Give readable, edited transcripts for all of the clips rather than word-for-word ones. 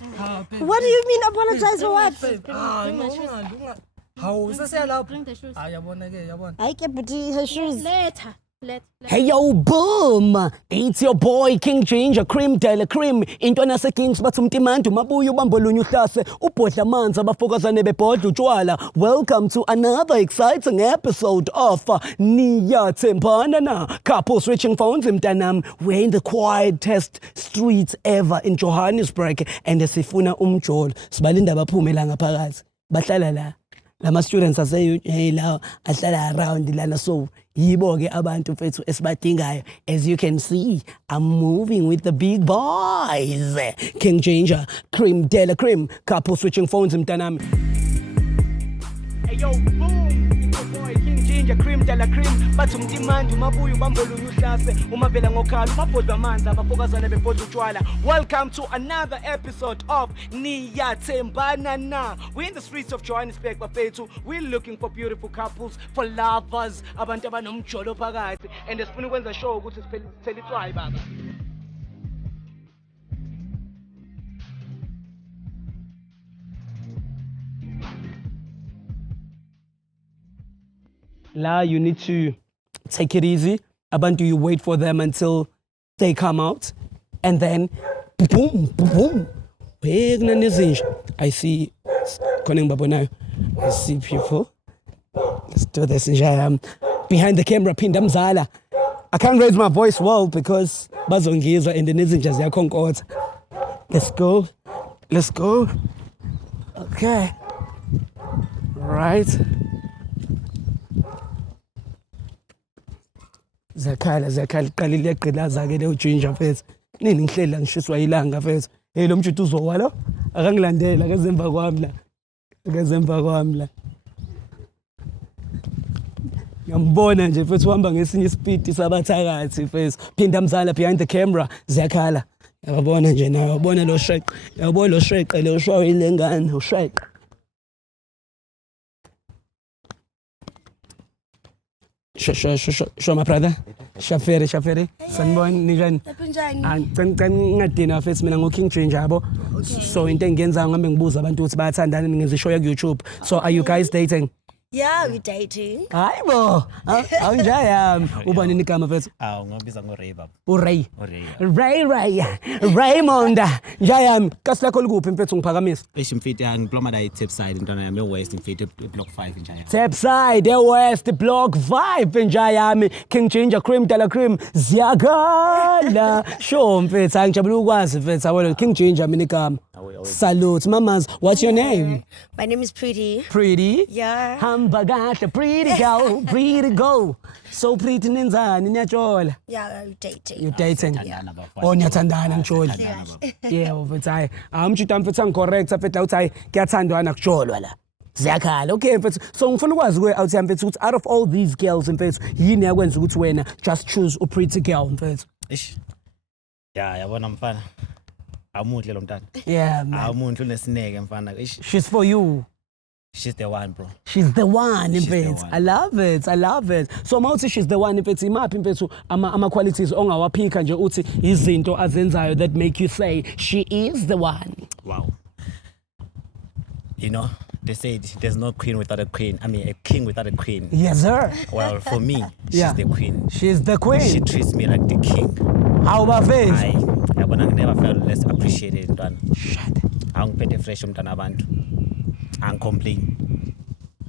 What do you mean apologize for what? How is this? Bring the shoes. I can put her shoes. Later. Hey yo, boom! It's your boy King Ginger, Cream Dela Cream. Intwana se-Kings bathi umtimantu mabuya ubambolunya uhlase ubhodla amanzi abafokazane bebhodla utshwala. Welcome to another exciting episode of Niyathembana Na. Couples switching phones mntanam. We're in the quietest streets ever in Johannesburg and sifuna umjolo. Sibalinda baphume la ngaphakathi. Bahlala la. Lama students ase hey la ahlala around lana, so yibo ke abantu mfethu esibadingayo. As you can see, I'm moving with the big boys. King Ginger, Cream Dela Cream, couple switching phones mntanami. Hey yo, boom! It's your boy King Ginger, Cream Dela Cream. Bathi umtimandi mabuya ubambolunya uhlase umavela ngokhala umabhodla amanzi abafokazane bebhodla utshwala. Welcome to another episode of Niyathembana Na. We're in the streets of Johannesburg bafethu. We're looking for beautiful couples, for lovers, abantu abanomjolo phakathi, and sifuna ukwenza show ukuthi sithele itswayi baba. La, you need to take it easy. Abantu, you wait for them until they come out. And then, boom, boom. I see, I see people. Let's do this. Behind the camera, Pindam Zala. I can't raise my voice well because Bazongiza and the Nizinjas are concord. Let's go. Let's go. Okay. Right. Zakhala qalile eqila zake le uJinger mfethu. Nini ngihlela ngishiswa ilanga mfethu. Hey lo mjuthu uzowa lo. Akangilandela kezemva kwami la. Kezemva kwami la. Ngiyambona nje mfethu uhamba ngesinye ispeed sabathakathi mfethu. Phinda mzala behind the camera Zakhala. Yabona nje nawe ubona lo sheqe. Yabona lo sheqe lo show ilengane usheqe. Show my brother. Shafere. Sanibona ninjani? Ngicela ngadina face mina ngo King Ginger yabo. So into engiyenza ngihambe ngibuza abantu ukuthi bayathandana ngenza show ya YouTube. So are you guys dating? Yeah, we're dating. Hayibo. Awunjaya ubani igama mfethu? Ngibiza ngoRay baba. uRay. Raymonda. Njayami, kasi lakho likuphi mfethu ngiphakamise? Mfiti ngiplomada eTapside intwana yami eWest mfiti block 5 njaya. Tapside eWest block 5 njayami. King Ginger, Cream Dela Cream. Ziyakala. Sure mfethu angijabula ukwazi mfethu awona King Ginger mina igama. Salute mamas. What's your name? My name is Pretty. Pretty? Yeah. Hambagata, pretty girl, pretty go. So pretty nenzani niyajola? Yeah, we're dating. You dating? Yeah. Oh niyathandana ngijola. Yeah, mfethu hayi. Amjita mfethu angicorrect mfethu uthi hayi kuyathandwana kujolwa la. Ziyakhala. Okay mfethu. So ngifuna ukwazi ke awuthi mfethu ukuthi out of all these girls mfethu yini yakwenza ukuthi wena just choose a pretty girl mfethu? Yeah, yabona mfana. Amuhle lo mntana. Yeah man. Amuntu unesineke mfana. She's for you. She's the one, bro. She's the one, She's the mfethu. one. I love it. So mawuthi she's the one mfethu imaphi mfethu ama qualities ongawaphika nje uthi izinto azenzayo that make you say she is the one. Wow. You know, they said there's no queen without a queen. I mean, a king without a queen. Yes sir. Well, for me, she's the queen. She's the queen. She treats me like the king. How about face? I never felt less appreciated ntwana. Shut. Angiphethe fresh umntana abantu. Angicomplain.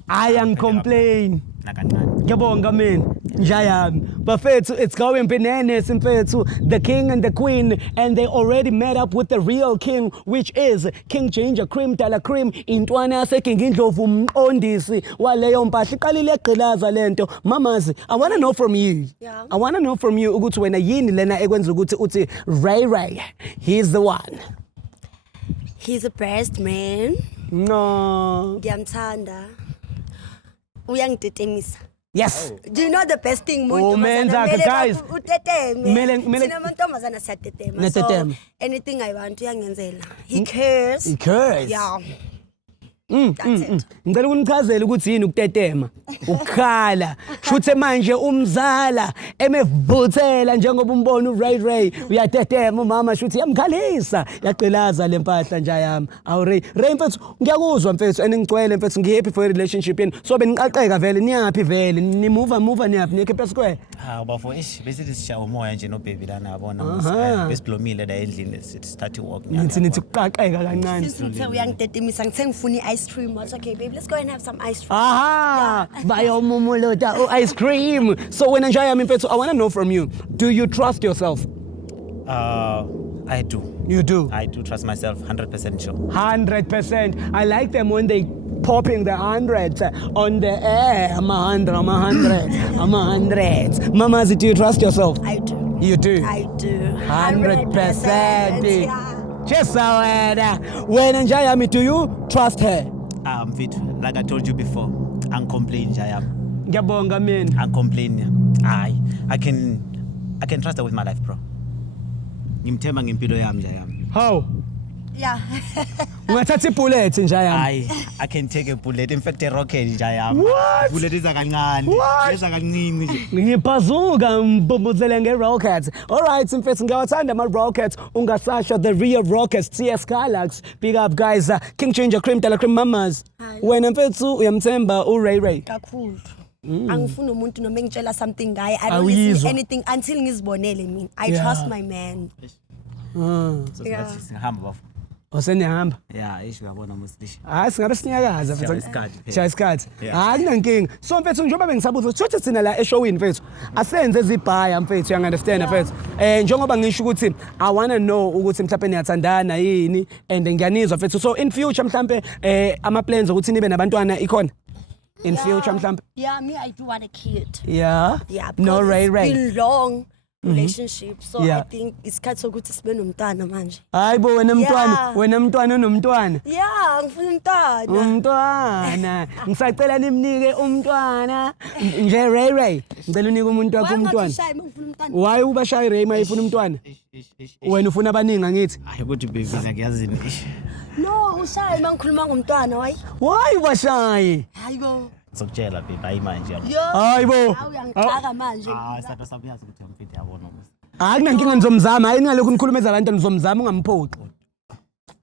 I am complain. Nakancane. Ngiyabonga mina. Njayami. Bafethu, it's going bananas mfethu. The king and the queen, and they already met up with the real king, which is King Ginger, Cream Dela Cream. Intwana yaseKing Indlovu umqondisi waleyo mpahla iqalile egqilaza lento. Mamazi, I want to know from you. Yeah. I want to know from you ukuthi wena yini lena ekwenza ukuthi uthi Ray, he's the one. He's the best man. No. Ngiyamthanda. Uyangitetемisa. Yes. Do you know the best thing Oh, man, guys. Sinamantombazana siyatetema. So Niyatetema. anything I want uyangenzela. He cares. He cares. Yeah. That's it. Ngicela ukunichazela ukuthi yini ukutetema, ukukhala. Shuthe manje umzala emevuthela njengoba umbona uRay uyatetema umama shuthi yamkhalisa yaqelaza lempahla nje yami. Awu Ray mfethu ngiyakuzwa mfethu eningicwele mfethu ngihappy for relationship yenu. So beniqaqeka vele niyapi vele ni move niyapi niyekepe square. Bafo bese sishawa umoya nje no baby lana yabona besiblomile la endlini start walk nithi kuqaqeka kancane. Since uyangidetemisa ngithe ngifuna i-ice cream. I was okay, baby, let's go and have some ice cream. Aha, bayomumulota ice cream. So when I want to know from you, do you trust yourself? I do. You do? I do trust myself 100% sure. 100%. I like them when they popping the hundreds on the air. I'm a hundred. Mamazi, do you trust yourself? I do. You do? I do. 100%. Yeah. Just when Njayami, do you trust her? Fit, like I told you before, I'm complaining, Jayam. Ngiyabonga mina. I'm complaining. I can trust her with my life, bro. Ngimthemba ngempilo yami Jayam. How? Yeah. Ungathatha bullet Njayami. I can take a bullet. In fact, a rocket Jayam. What? Bullet is kancane. What? Is kancane nje. Ngibhazuka mbombodzele nge-rockets. Alright, mfethu ngiyawathanda ama-rockets. Ungasasha the real rockets. TS Galaxy. Big up guys. King Ginger Cream, Dala Cream Mamas. Hi. Wena mfethu uyamthemba uRay. Kakhulu. Angifuni umuntu noma engitshela something ngaye. I don't Awuyizwa. listen anything until ngizibonele mina. I trust my man. So Yeah. singahamba bafo. Osenihamba. Yeah, uyabona muslish. Singabe sinyakaza Shaya isikhathi phela. Shaya isikhathi. Yeah. Kunankinga. So mfethu njengoba bengisabuza ukuthi thina la eshowini mfethu asenze izibhaya mfethu you understand mfethu. Njengoba ngisho ukuthi I want to know ukuthi mhlawumbe niyathandana yini and ngiyanizwa mfethu. So in future mhlawumbe ama plans ukuthi nibe nabantwana ikhona. In future mhlawumbe. Yeah, me I do want a kid. Yeah. Yeah, No because Ray. it's been long relationship. So Yeah. I think isikhathi sokuthi sibe nomntana manje. Hayibo wena mntwana unomntwana. Yeah, ngifuna umntana. Umntwana. Ngisacela nimnike umntwana. Nje Ray. Ngicela unike umuntu wakho umntwana. Why ngifuna umntana? Why ubashayi Ray mayifuna umntwana? Wena ufuna abaningi angithi? Ukuthi baby ngiyazini. No, ushaye mangikhuluma ngomntwana, why? Why ubashayi? Hayibo. Sokutshela baby ayimanje yabo. Yo. Hayibo. Uyangixaka manje. Isatha sami yazi ukuthi ngimfithe yabona musi. Akunankinga nizomzama, hayi ningalokhu nikhuluma ezabantwana nizomzama ungamphoqi.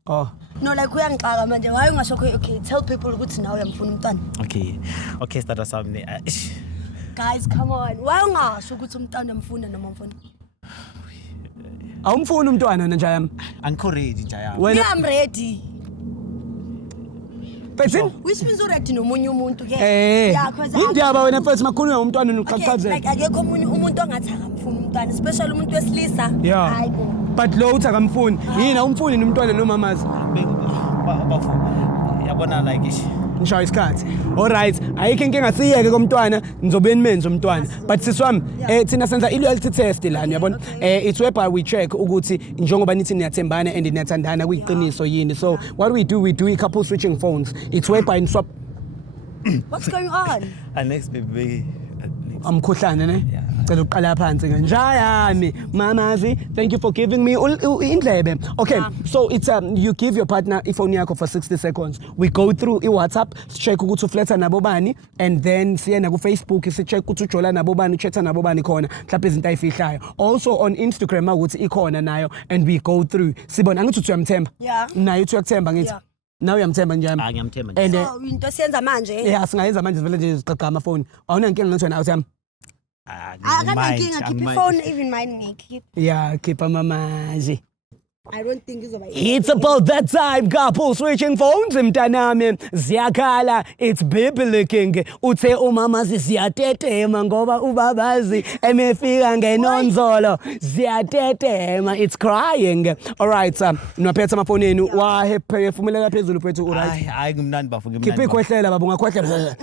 Oh. No, like uyangixaka manje. Why ungasho okay, tell people ukuthi nawe uyamfuna umntwana. Okay, isatha sami Guys, come on. Why ungasho ukuthi umntwana uyamfuna noma umfuna? Awumfuni umntwana nje yami. angikho ready Jayam. Me, I'm ready. Bethini? Which means already nomunye umuntu ke. Yeah, cause indaba wena mfethu makhuluma ngomntwana okay, noqhaqhazela. like akekho omunye umuntu ongathi akamfuni umntwana, especially umuntu wesilisa. Yeah. Hayibo. But lo uthi akamfuni. Yini awumfuni nomntwana nomamazi? Bafo yabona like Ngishawa isikhathi. Alright, ayikho inkinga siyeke komntwana nizobe nimenze umntwana. But siswami thina senza i-loyalty test lana uyabona. It's whereby we check ukuthi njengoba nithi niyathembana and niyathandana kuyiqiniso yini. So what we do a couple switching phones. It's whereby ni swap What's going on? next baby. amkhuhlane ne. Cela uqala phansi ke njayami mamazi, thank you for giving me indlebe. Okay, so it's you give your partner iphone yakho for 60 seconds. We go through WhatsApp, check ukuthi uflirta nabo bani, and then siye na ku Facebook check ukuthi ujola nabo bani, chatha nabo bani khona mhlawumbe izinto ayifihlayo. Also on Instagram ukuthi ikhona nayo, and we go through sibona ngithi uyamthemba. Yeah. Naye uthi uyakthemba ngithi. Yeah. Nawe uyamthemba njami. Ngiyamthemba. And So into siyenza manje. yeah, singayenza manje vele nje siqaqa amafoni. Awunankinga ngathi wena awuthemba. Akanankinga, keep your phone, even mine ngikeep. Yeah, keep mamazi. I don't think izoba. It's about that time, couple switching phones mntanami. Ziyakhala, it's baby licking. Uthe umamazi ziyatetema ngoba ubabazi emefika ngenonzolo. Ziyatetema, it's crying. All right, nwaphethe amafoni enu waphefumulela phezulu phethu uright. Hayi ngimnandi bafo ngimnandi. Khiphi khohlela baba ungakhohlela.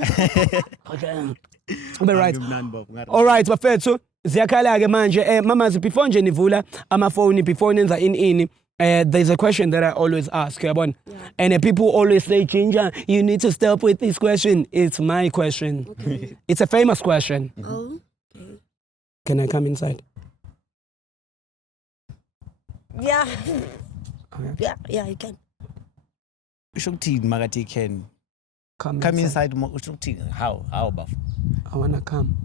Be right. Ngimnandi bafo. All right, bafethu. Ziyakhala ke manje mamazi before nje nivula amafoni before nenza in there's a question that I always ask yabona and people always say Ginger you need to stop with this question. It's my question. Okay. It's a famous question. Oh. Okay. Can I come inside? Yeah. Yeah, you can. Usho ukuthini makathi can come inside how bafo I wanna come.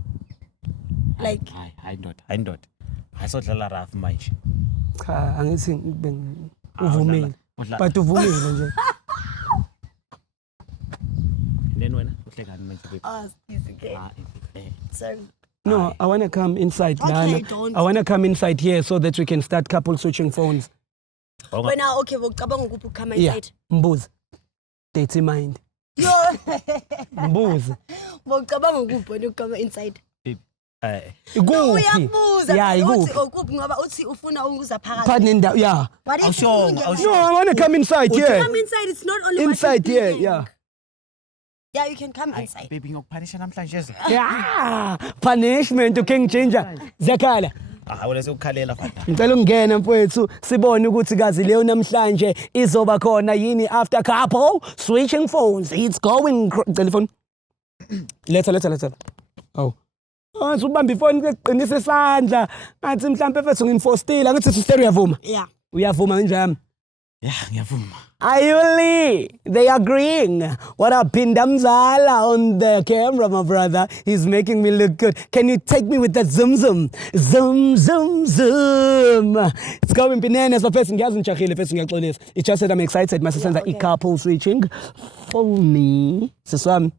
Like hayi ndoda ayisodlala rough manje Cha angithi uvumile but uvumile nje. then wena uhlekani manje okay. Sorry. No, I wanna come inside. Okay, Lana. don't. I wanna come inside here so that we can start couple switching phones. Wena okay vocabanga ukuphi ukama Yeah, inside? mbuzi. Dirty mind. Yo. Mbuzi. Vocabanga ukuphi wena ukama inside? Ikuphi? Uyabuza. Yeah, ikuphi? Ukuphi ngoba uthi ufuna ukuza phakathi. Pardon, yeah. But if Awusho, you awusho. No, I wanna come inside here. come inside, it's not only Inside what you're here, thinking. yeah. Yeah, you can come inside. baby ngiyokuphanisha namhlanje Yeah. Punishment to King Ginger. Zakala. wena sekukhalela fata Ngicela ungena mfowethu sibone ukuthi kazi leyo namhlanje izoba khona yini after couple switching phones. It's going telephone. Letha. Oh. Ubamba ifoni kuqinisa isandla. Ngathi mhlambe mfethu nginfostila ngithi sister uyavuma. Yeah. Uyavuma kanjani? yeah ngiyavuma Ayuli, they agreeing. What up, Pindamzala on the camera, my brother? He's making me look good. Can you take me with that zoom? Zoom. It's going bananas. So first, it's just that I'm excited. My sister okay. couple switching. Phone. So I'm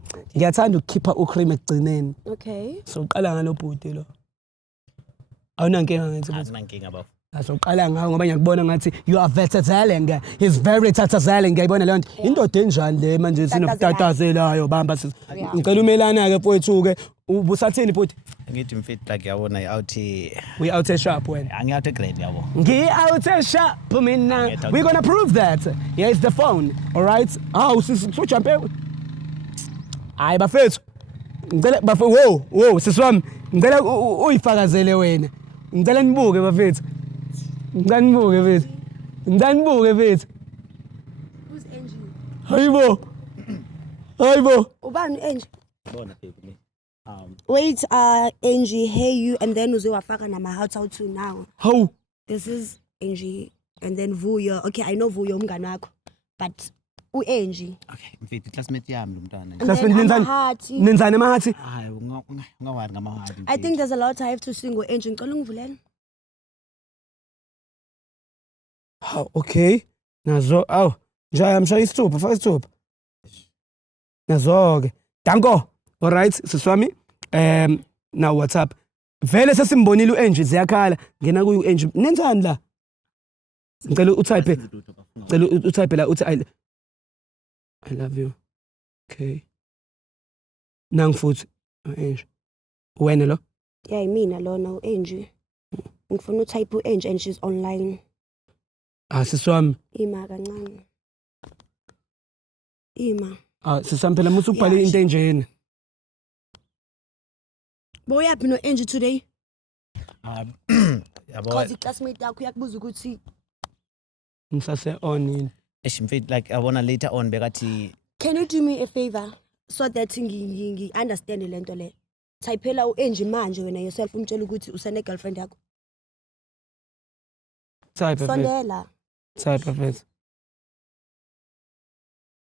trying to keep her cream at the Okay. So qala ngalo bhuti lo. Awunankinga ngathi. azinankinga bafo Asoqala ngawo ngoba ngiyakubona ngathi you are versatile. He's very tatazale ngiyayibona leyo nto. Indoda enjani le manje sinokutatazelayo bamba sisi. Ngicela umelana ke mfowethu ke ubusathini bhuti? ngithi mfit like yabona awuthi We out sharp wena. angiyathi grade yabo Ngi out sharp mina. We're going to prove that. Here is the phone. All right? So jump. Hayi bafethu. Ngicela bafethu wo sisi wami. Ngicela uyifakazele wena. Ngicela nibuke bafethu. Ngicela nibuke bafethu. Who's Angie? Hayibo. Ubani Angie? bona baby Wait, Angie, hey you, and then uzowafaka nama how to now. How? This is Angie, and then Vuyo. Okay, I know Vuyo umngani wakho, but Angie. okay mfit classmate yami lo mntwana And then Amahati. Nenzani amahathi? hayi ungawari ngamahadi I think there's a lot I have to sing with Angie. Ngicela ungivulele. How? Okay. Nazo. Aw. Njaya mshaya isithupha, faka isithupha. Nazo-ke. Danko. All right, siswami. Now what's up? Vele sesimbonile uAngie ziyakhala. Ngena kuyi uAngie. Nenzani la? Ngicela utype. Ngicela utype la uthi I love you. Okay. Nang futhi uAngie. Wena lo? Yeah, mina lona Angie. Ngifuna utype Angie and she's online. Siswami. Ima kancane. Ima. Siswami phela musu ubhale Yeah, into enjeni. Boyapi no Angie today? yabo Cause classmate yakho uyakubuza ukuthi Ngisase on yini? mfit like yabona later on bekathi can you do me a favor so that ngi understand lento le. Typela uAngie manje wena yourself umtshela ukuthi usene girlfriend yakho. Type of it. Sondela. Type of it.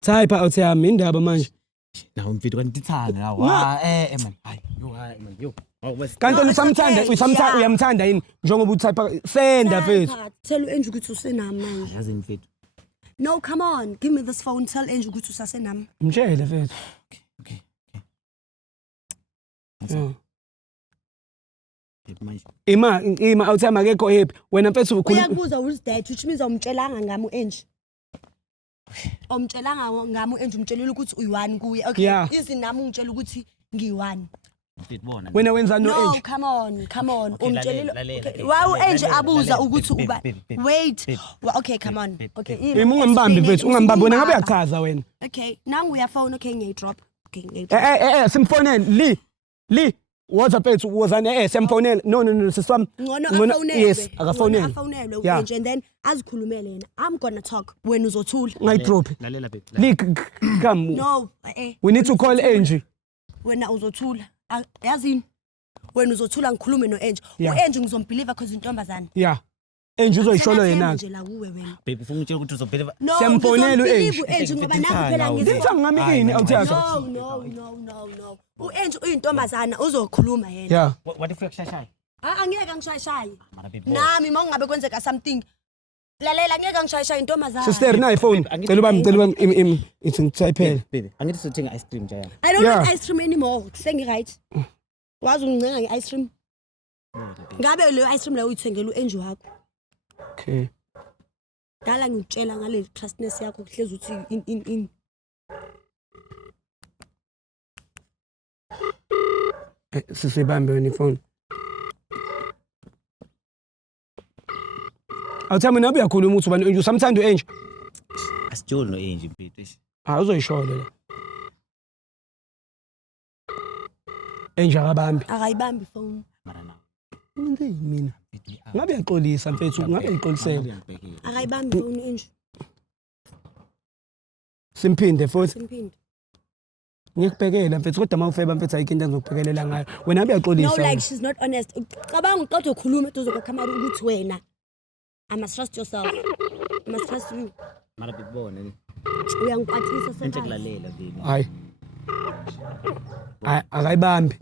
Type out yami indaba manje. nawo mfit kwantithanga man hayi yo Kanti No, it's usamthanda, okay, yeah. uyamthanda yini njengoba utype senda fethu. Tell uAngie ukuthi usenami manje. yazi mfit No, come on. Give me this phone. Tell Angie ukuthi usasenami. Mtshele fethu. okay Yeah. manje Ima awuthama akekho happy. Wena mfethu Uyakubuza who's that which means awumtshelanga ngami uAngie. Awumtshelanga ngami uAngie umtshelela ukuthi uyi1 kuye. Okay. Yeah. Izinami ungitshela ukuthi ngiyi1. mfit bona wena wenza no No, Angie. come on. Okay, Umtshelela. lalela, Okay. Why uAngie lalela, abuza lalela, ukuthi babe, uba babe, babe, wait. babe. Okay, come on. Okay. Ungamibambi mfethu, ungambambi wena ngabe uyachaza wena. Okay. Nangu uyaphone okay ngiyidrop. Okay, ngiyidrop. Simfonele Li. WhatsApp ethu wozane simfonele. No siswami. Ngono afonelwe. Yes, akafonele. Afonelwe Yeah. uAngie and then azikhulumele yena. I'm gonna talk when uzothula. Ngayidrop. lalela babe Li come. No, We need to call Angie. wena uzothula. Yazini? Wena uzothula ngikhulume noAngie. Yeah. uAngie ngizombelieve cause intombazana. Yeah. Enje uzoyisholo yena nje la kuwe wena. Baby ufuna ukutshela ukuthi uzobhelieve. No, Siyambonela u-Ange. u-Ange ngoba naku phela Ngitha ngami yini awuthatha. No. U-Ange uyintombazana uzokhuluma yena. Yeah. What if uyakushayshaya? Angeke ngishayishaye. Mara baby. Nami mangabe kwenzeka something. Lalela angeke ngishayishaye intombazana. Sister na iPhone. Cela ubami ithi ngityiphele. Baby, angithi sithenga ice cream njaya. I don't want ice cream anymore. Sengi right. Wazi ungincenga nge-ice cream. Ngabe le ice cream la uyithengela u-Ange wakho. Okay. Dala ngitshela ngale trustness yakho kuhlezi uthi in. Sisibambe wena iphone. Awuthami nabe uyakhuluma uthi ubani nje usamthanda u-Ange. Asijoli no-Ange impilo. Uzoyisholo la. Ange akabambi. Akayibambi phone. Mara na. Into yimina. Ngabe yaxolisa mfethu, ngabe ixolisela. Akayibambi phone u-Ange. Simphinde futhi. Simphinde. Ngikubhekela mfethu kodwa mawufeba mfethu ayikho into engizokubhekelela ngayo. Wena ngabe No, yaxolisa. like she's not honest. Cabanga uqodo ukhuluma eduze kwakhamera ukuthi wena I must trust yourself. I must trust you. Mara bibone. Uyangiphathisa Enhle sasa. kulalela baby. Hayi. Akayibambi.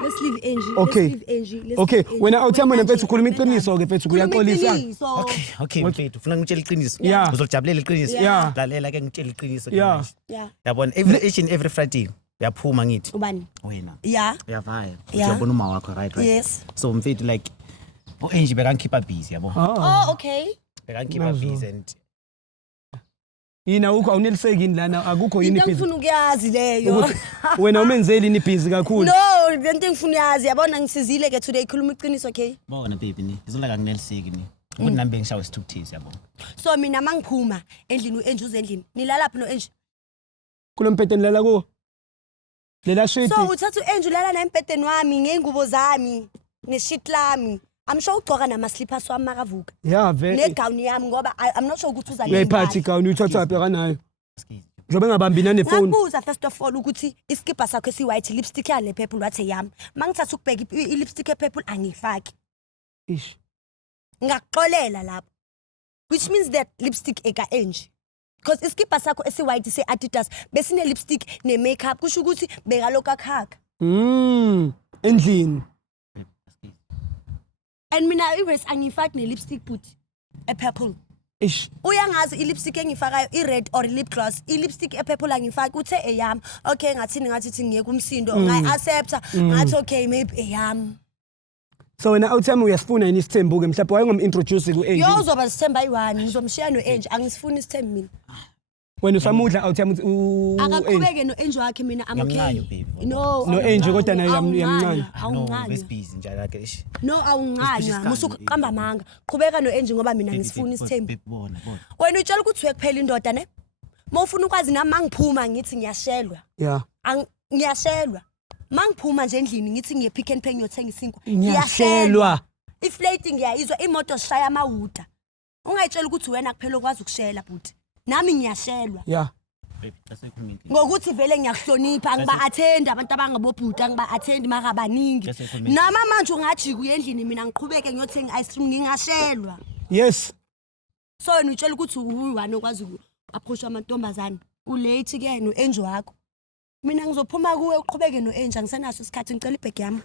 Let's leave Angie. Okay. Let's leave Angie. Let's Okay, leave Angie. wena awuthama Wena mfethu nje, ukhuluma wena iqiniso nje. ke mfethu Khuluma kuyaxolisa. iqiniso. Okay mfethu, ufuna ngitshela iqiniso. Yeah. Uzolijabulela iqiniso. Yeah. Lalela ke ngitshela iqiniso. Yeah. Yeah. Yabona each and every Friday uyaphuma ngithi. Ubani? Wena. Yeah. Uyavaya. Yeah. Uyabona uma wakho right. Yes. So mfethu like u-Ange bekangikhipha busy yabo. Oh, okay. Bekangikhipha busy and Yina ukho awuneliseki lana akukho yini Into busy. ngifuna ukuyazi leyo. Wena umenzeli ini busy kakhulu. No, lento engifuna uyazi yabona ngisizile ke today khuluma iqiniso okay? bona baby ni. Izola kangineliseki ni. Ukuthi nami bengishawe isithukuthisi yabo. So mina mangiphuma endlini u-Ange uze endlini. Nilalaphi no-Ange? Kulo mpeteni lala kuwo. Lela sweet. So uthatha u-Ange ulala na empedeni wami ngeingubo zami neshit lami. I'm sure ugcoka nama-slippers wami makavuka. Yeah, very. Negown yami ngoba I'm not sure ukuthi uza Uyayiphathi ka uyithatha phi kanayo. Njobe ngabambi nane phone. ngabuza first of all ukuthi iskipa sakho esi-white lipstick yale purple wathi yami. Mangithatha ukubheka i-lipstick e-purple angifaki. Ish. Ngakuxolela lapho. Which means that lipstick eka-Ange. Because iskipa sakho esi-white se-Adidas besine lipstick ne-makeup kusho ukuthi bekalokhu akhaka. Endlini. And mina i-rest angifaki ne-lipstick put e-purple. Ish. Uyangazi i-lipstick engifakayo i-red or lip gloss i-lipstick e-purple angifaki uthe eyami. Okay ngathini ngathi thi ngiyeke umsindo ngayi-accepta ngathi okay maybe eyami. So wena awuthami uyasifuna yini isithembu ke mhlawumbe wayengom-introduce ku-Ange. Yo uzoba isithemba ayi-1 ngizomshiya no-Ange angisifuni isithemba mina. Wena usamudla awuthami u-Ange. Akaqhubeke no-Ange wakhe mina I'm Ngiyamncane, okay. baby. No. No-Ange kodwa naye uyamncane. No, Awunqanywa. besibhizi njalo ke ish. No awunqanywa musuqamba amanga. Qhubeka no-Ange ngoba mina ngisifuna isithemba. Bona. Wena utshela ukuthi uyakuphela indoda ne? Mawufuna ukwazi nami mangiphuma ngithi ngiyashelwa. Yeah. Ngiyashelwa. Mangiphuma nje endlini ngithi ngiye Pick n Pay ngiyothenga isinkwa. Ngiyashelwa. Iflate ngiyayizwa imoto zishaya amawuta. Ungayitshela ukuthi wena kuphela okwazi ukushela buti. Nami ngiyashelwa. Yeah. Baby, asekhuluma. Ngokuthi vele ngiyakuhlonipha ngiba-attend abantu abangabobhuta ngiba-attend mara abaningi. Nama manje ungajika uye endlini mina ngiqhubeke ngiyothenga i-ice cream ngingashelwa. Yes. So wena utshela ukuthi uyi-one okwazi uku-approach amantombazane. Ulate ke no-Ange wakho. Mina ngizophuma kuwe uqhubeke no-Ange angisenaso isikhathi ngicela ibhegi yami.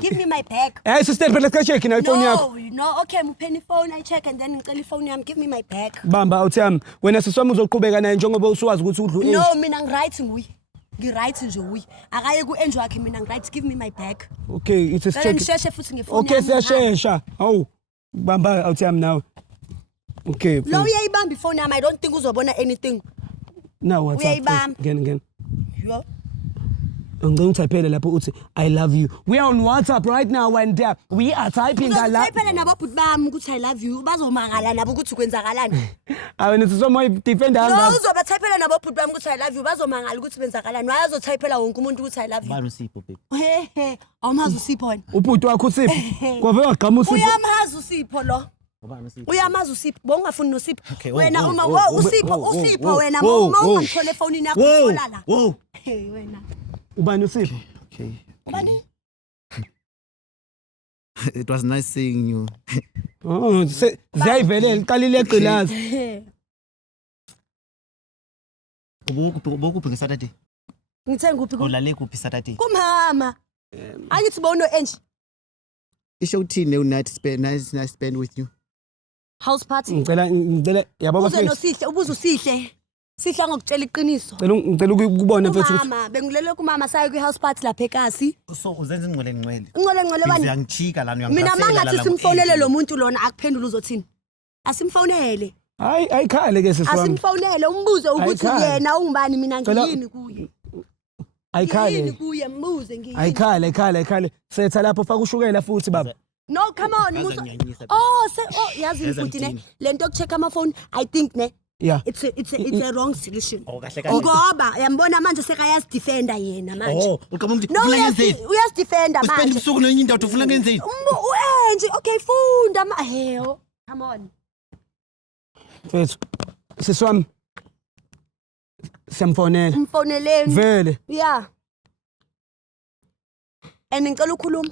Give me my bag. Hey sister phela sikacheki na iphone yakho. No, okay mupheni iphone I check and then ngicela iphone yami give me my bag. Bamba awuthami wena siswami uzoqhubeka naye njengoba usuwazi ukuthi udlu u-Ange. No mina ngiright nguye. Ngiright nje uyi. Akaye ku-Ange wakhe mina ngiright give me my bag. Okay, it's a Vele check. ngisheshe futhi ngefone Okay, yami. siyashesha. Hawu. Bamba awuthami now. Okay. Lo uyayibamba ifone yami I don't think uzobona anything. Now what's up? Uyayibamba. Again. Yo. Ngicela utypele lapho uthi I love you. We are on WhatsApp right now and we are typing la. Uzotypela nabo bhuti bami ukuthi I love you bazomangala nabo ukuthi kwenzakalani. Awena sisoma defender No anga. uzoba typela nabo bhuti bami ukuthi I love you bazomangala ukuthi kwenzakalani. Wayazotypela wonke umuntu ukuthi I love you. Bani uSipho baby. He awumazi uSipho wena. Ubhuti wakho uSipho. Kwave wagqama uSipho. Uyamazi uSipho lo. Ubani uSipho? Uyamazi uSipho bongafuni noSipho. Okay, Wena uma uSipho wena whoa, uma whoa. ungithole efonini yakho uthola la. Whoa. Hey wena. Ubani uSipho? Okay. Ubani? It was nice seeing you. Oh, ziyayivelela iqalile egqilaza. Ubukuphi ngeSaturday? Ngithe nguphi ku? Ulale kuphi Saturday? Kumama. Angithi bono enje. Isho uthini night spend with you? House party. Ngicela yabo Uze bafethu. noSihle, ubuza uSihle. Sihla ngokutshela iqiniso. Ngicela ukubona mfethu ukuthi Mama, bengilele kumama sayo kwi house party lapha eKasi. So uzenza ingcwele ngcwele. Ingcole bani? Ngiyangijika lana Mina mangathi simfonele lo muntu lona akuphendula uzothini? Asimfonele. ayikhale ke sisiwami. Asimfonele umbuze ukuthi Ayikhale. yena ungubani mina Cela- ngiyini kuye. Ayikhale. Yini kuye mbuze ngiyini. Ayikhale. Setha lapho faka ushukela futhi baba. No, come on. Ngiyanyisa. Yazi Yazi futhi ne. ngithini? Lento yokucheck ama phone, I think ne. Yeah. It's a wrong solution. Oh kahle. Ngoba yambona manje sekayas defender yena manje. Oh, uqaba umntu No, ufuna ngenzeni? uyas defender Uspend manje. usuku nenye indawo ufuna ngenzeni? Uenje, okay, funda ma hell. Come on. Mfethu. Sisiwami. Siyamfonela. Mfoneleni. Vele. Yeah. And ngicela ukukhuluma.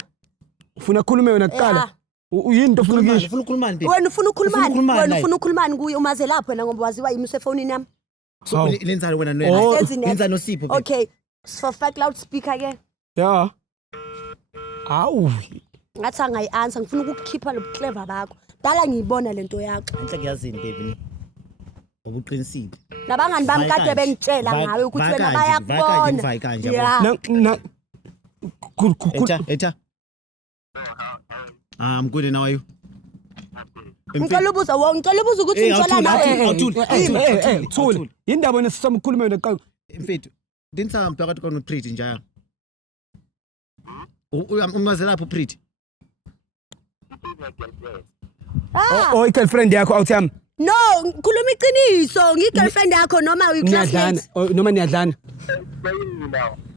Ufuna ukukhuluma wena kuqala. Uyini into ofuna ukuyisho? Ufuna ukukhuluma nini? Wena ufuna ukukhulumani? Wena naye? ufuna ukukhulumani kuye umaze lapho wena ngoba waziwa yimi usefonini yami. So Hawu. lenzani wena Oh. Lenza noSipho. babe. Okay. For fact loudspeaker ke. Yeah. Awu. Ngathi angayi-answer ngifuna ukukukhipha lo clever bakho. Dala ngiyibona lento yakho. Enhle kuyazini baby. Ubuqinisile. Nabangani bami Vai kade kanje. bengitshela Vai- ngawe ukuthi vai wena kanje, bayakubona. vai kanje, yabo. Yeah. Eta. I'm good and how are you? Ngicela ubuza ukuthi ngitshela nawe. Thula. Yindaba nesisama ukukhuluma wena kuqala. Mfethu, dinsa phakathi kwenu Pretty njaya. Umaze lapho Pretty. Oh, i-girlfriend yakho awuthi yami. No, ngikhuluma iqiniso, ngigirlfriend yakho noma uyi Niyadlana classmate. noma niyadlana.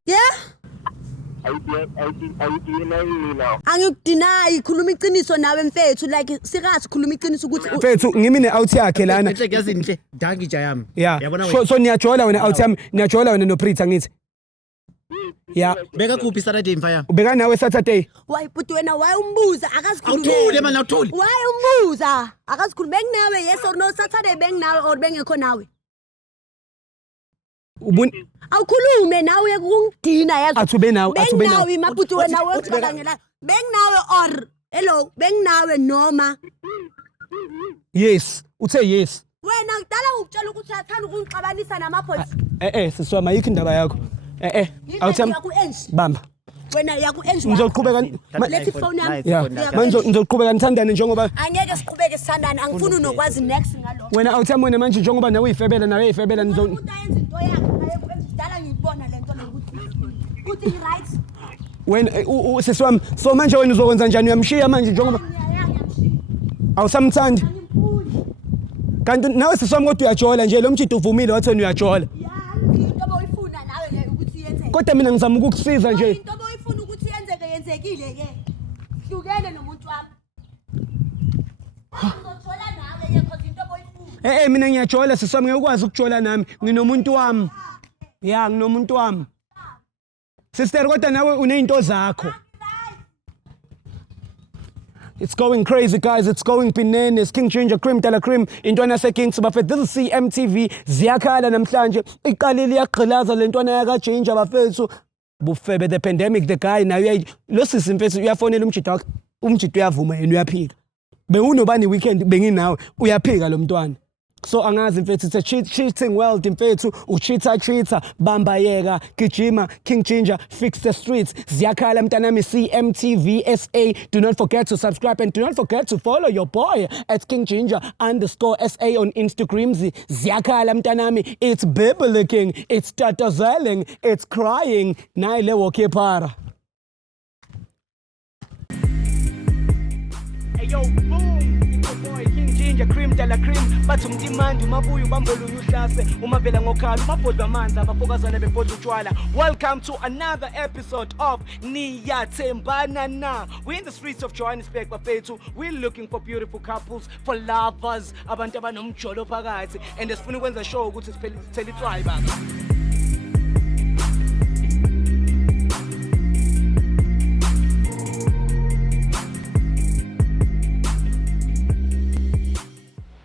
Yeah? Are you denying me now? Angikudeny, khuluma iqiniso nawe mfethu, like serious khuluma iqiniso ukuthi Mfethu ngimi ne-out yakhe lana. Enhle kuyazini nhle. Dangi jayami. Yeah. Yabona So niyajola wena out yami, niyajola wena noPrita ngithi. Yeah. Beka kuphi Saturday mfaya? Ubeka nawe Saturday. why but wena why umbuza akazikhulumeli. Awuthule man awuthule. Why umbuza akazikhulumeli benginawe yes or no Saturday benginawe or bengekho nawe. Awukhulume nawe ukungidina yazi. Athube nawe. Benginawe mabuti wena wecabangela. Benginawe or hello benginawe noma Yes. Uthe yes. wena ngidala ngikutshela ukuthi uyathanda ukungixabanisa namaphoyisa. Siswama ayikho indaba yakho. Out yami. Bamba. Wena yaku-enje Ngizoqhubeka lethi phone yami. yeah. Manje ngizoqhubeka nithandane njengoba Angeke siqhubeke sithandane angifuni nokwazi next ngalo. wena out yami wena manje njengoba nawe uyifebela nawe uyifebela Umuntu ayenza into yakhe ngidala ngiyibona lento lokuthi uthi right. wena sisiwami so manje wena uzokwenza njani uyamshiya manje njengoba awusamthandi kanti nawe sisiwami kodwa uyajola nje lo mtshito uvumile wathi wena uyajola Into boyifuna nawe ke ukuthi yenzeke. kodwa mina ngizama ukukusiza nje Into boyifuna ukuthi yenzeke yenzekile ke. Hlukene nomuntu wami. Uzojola nawe ke because into boyifuna. mina ngiyajola sisiwami ngekwazi ukujola nami nginomuntu wami ya nginomuntu wami sister kodwa nawe unezinto zakho. It's going crazy, guys. It's going bananas. King Ginger, Cream, Dela Cream. Intwana se-King Bafethu. This is CMTV. Ziyakhala namhlanje. Iqalile iyagqilaza le ntwana yaka Ginger bafethu. Bufebe the pandemic the guy now lo sisi mfethu uyafonela umjito wakhe. Umjito uyavuma yena uyaphika. Bewunobani weekend benginawe uyaphika lo mntwana. So angazi mfethu it's a cheating world mfethu cheater bamba yeka gijima King Ginger fix the streets ziyakhala mntanami CMTV SA. Do not forget to subscribe and do not forget to follow your boy at King Ginger _SA on Instagram. Ziyakhala mntanami, it's biblical, it's tatazelling, it's crying nayi le woke para. Hey yo, boom! It's your boy King Ginger, Cream Dela Cream. Bathi umtimandi umabuya ubambolunya uhlase umavela ngokhala umabhodla amanzi abafokazana bebhodla utshwala. Welcome to another episode of Niyathembana Na. We're in the streets of Johannesburg bafethu. We're looking for beautiful couples, for lovers, abantu abanomjolo phakathi, and sifuna ukwenza show ukuthi sithele itswayi baba.